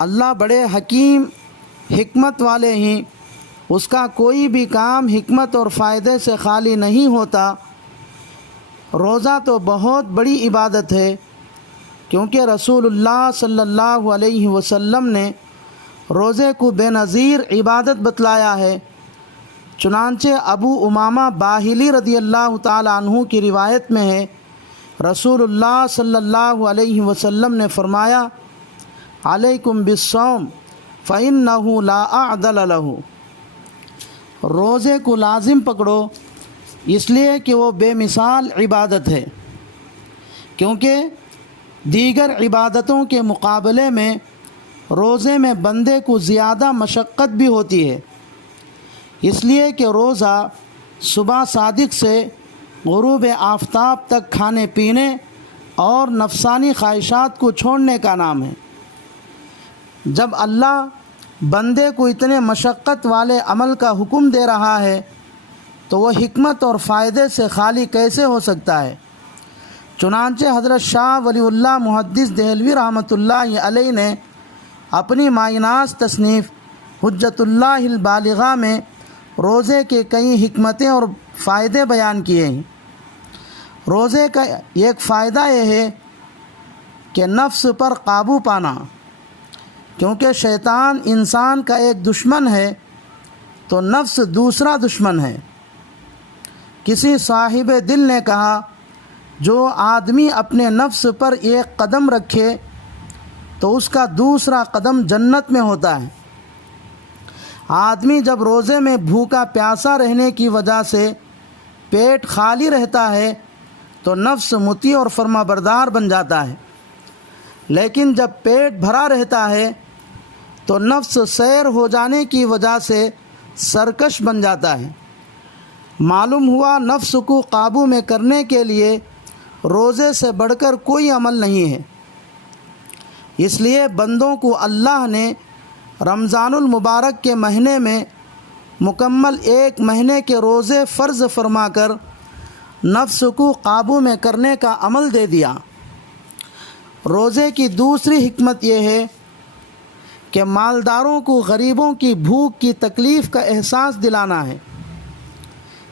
اللہ بڑے حکیم حکمت والے ہیں، اس کا کوئی بھی کام حکمت اور فائدے سے خالی نہیں ہوتا۔ روزہ تو بہت بڑی عبادت ہے، کیونکہ رسول اللہ صلی اللہ علیہ وسلم نے روزے کو بے نظیر عبادت بتلایا ہے۔ چنانچہ ابو امامہ باہلی رضی اللہ تعالیٰ عنہ کی روایت میں ہے، رسول اللہ صلی اللہ علیہ وسلم نے فرمایا، علیکم بالصوم فإنہ لا اعدل لہ، روزے کو لازم پکڑو اس لیے کہ وہ بے مثال عبادت ہے، کیونکہ دیگر عبادتوں کے مقابلے میں روزے میں بندے کو زیادہ مشقت بھی ہوتی ہے، اس لیے کہ روزہ صبح صادق سے غروب آفتاب تک کھانے پینے اور نفسانی خواہشات کو چھوڑنے کا نام ہے۔ جب اللہ بندے کو اتنے مشقت والے عمل کا حکم دے رہا ہے تو وہ حکمت اور فائدے سے خالی کیسے ہو سکتا ہے؟ چنانچہ حضرت شاہ ولی اللہ محدث دہلوی رحمۃ اللہ علیہ نے اپنی مایناز تصنیف حجت اللہ البالغہ میں روزے کے کئی حکمتیں اور فائدے بیان کیے ہیں۔ روزے کا ایک فائدہ یہ ہے کہ نفس پر قابو پانا، کیونکہ شیطان انسان کا ایک دشمن ہے تو نفس دوسرا دشمن ہے۔ کسی صاحب دل نے کہا، جو آدمی اپنے نفس پر ایک قدم رکھے تو اس کا دوسرا قدم جنت میں ہوتا ہے۔ آدمی جب روزے میں بھوکا پیاسا رہنے کی وجہ سے پیٹ خالی رہتا ہے تو نفس مطیع اور فرما بردار بن جاتا ہے، لیکن جب پیٹ بھرا رہتا ہے تو نفس سیر ہو جانے کی وجہ سے سرکش بن جاتا ہے۔ معلوم ہوا نفس کو قابو میں کرنے کے لیے روزے سے بڑھ کر کوئی عمل نہیں ہے۔ اس لیے بندوں کو اللہ نے رمضان المبارک کے مہینے میں مکمل ایک مہینے کے روزے فرض فرما کر نفس کو قابو میں کرنے کا عمل دے دیا۔ روزے کی دوسری حکمت یہ ہے کہ مالداروں کو غریبوں کی بھوک کی تکلیف کا احساس دلانا ہے،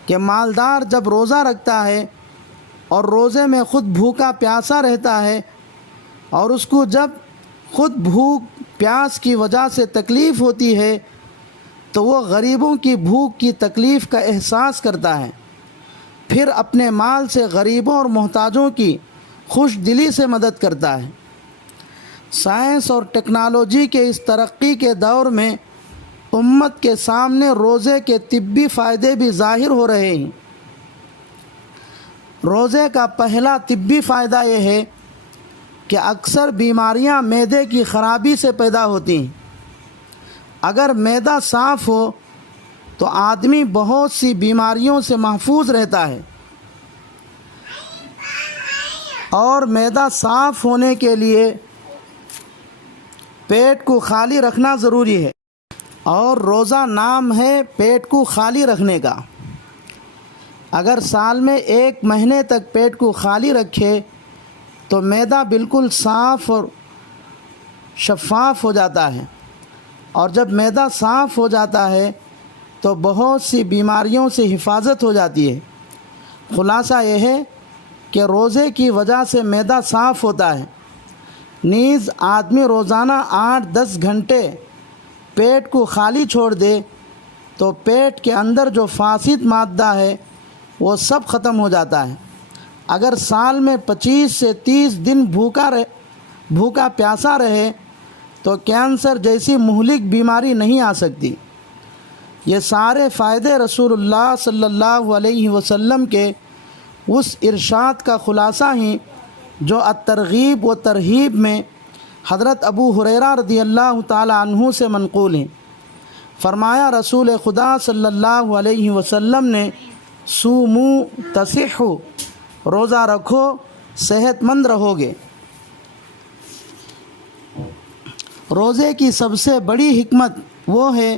کہ مالدار جب روزہ رکھتا ہے اور روزے میں خود بھوکا پیاسا رہتا ہے اور اس کو جب خود بھوک پیاس کی وجہ سے تکلیف ہوتی ہے تو وہ غریبوں کی بھوک کی تکلیف کا احساس کرتا ہے، پھر اپنے مال سے غریبوں اور محتاجوں کی خوش دلی سے مدد کرتا ہے۔ سائنس اور ٹیکنالوجی کے اس ترقی کے دور میں امت کے سامنے روزے کے طبی فائدے بھی ظاہر ہو رہے ہیں۔ روزے کا پہلا طبی فائدہ یہ ہے کہ اکثر بیماریاں معدے کی خرابی سے پیدا ہوتی ہیں۔ اگر معدہ صاف ہو تو آدمی بہت سی بیماریوں سے محفوظ رہتا ہے، اور معدہ صاف ہونے کے لیے پیٹ کو خالی رکھنا ضروری ہے، اور روزہ نام ہے پیٹ کو خالی رکھنے کا۔ اگر سال میں ایک مہینے تک پیٹ کو خالی رکھے تو معدہ بالکل صاف اور شفاف ہو جاتا ہے، اور جب معدہ صاف ہو جاتا ہے تو بہت سی بیماریوں سے حفاظت ہو جاتی ہے۔ خلاصہ یہ ہے کہ روزے کی وجہ سے معدہ صاف ہوتا ہے۔ نیز آدمی روزانہ 8-10 گھنٹے پیٹ کو خالی چھوڑ دے تو پیٹ کے اندر جو فاسد مادہ ہے وہ سب ختم ہو جاتا ہے۔ اگر سال میں 25 سے 30 دن بھوکا پیاسا رہے تو کینسر جیسی مہلک بیماری نہیں آ سکتی۔ یہ سارے فائدے رسول اللہ صلی اللہ علیہ وسلم کے اس ارشاد کا خلاصہ ہیں جو الترغیب و ترہیب میں حضرت ابو ہریرہ رضی اللہ تعالی عنہ سے منقول ہیں۔ فرمایا رسول خدا صلی اللہ علیہ وسلم نے، صوموا تصحوا، روزہ رکھو صحت مند رہو گے۔ روزے کی سب سے بڑی حکمت وہ ہے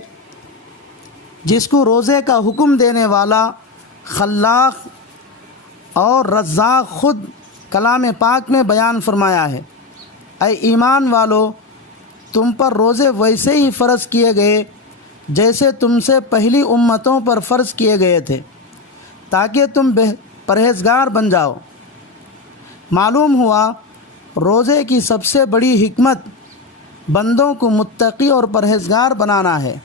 جس کو روزے کا حکم دینے والا خلاق اور رزاق خود کلام پاک میں بیان فرمایا ہے، اے ایمان والو، تم پر روزے ویسے ہی فرض کیے گئے جیسے تم سے پہلی امتوں پر فرض کیے گئے تھے، تاکہ تم پرہیزگار بن جاؤ۔ معلوم ہوا روزے کی سب سے بڑی حکمت بندوں کو متقی اور پرہیزگار بنانا ہے۔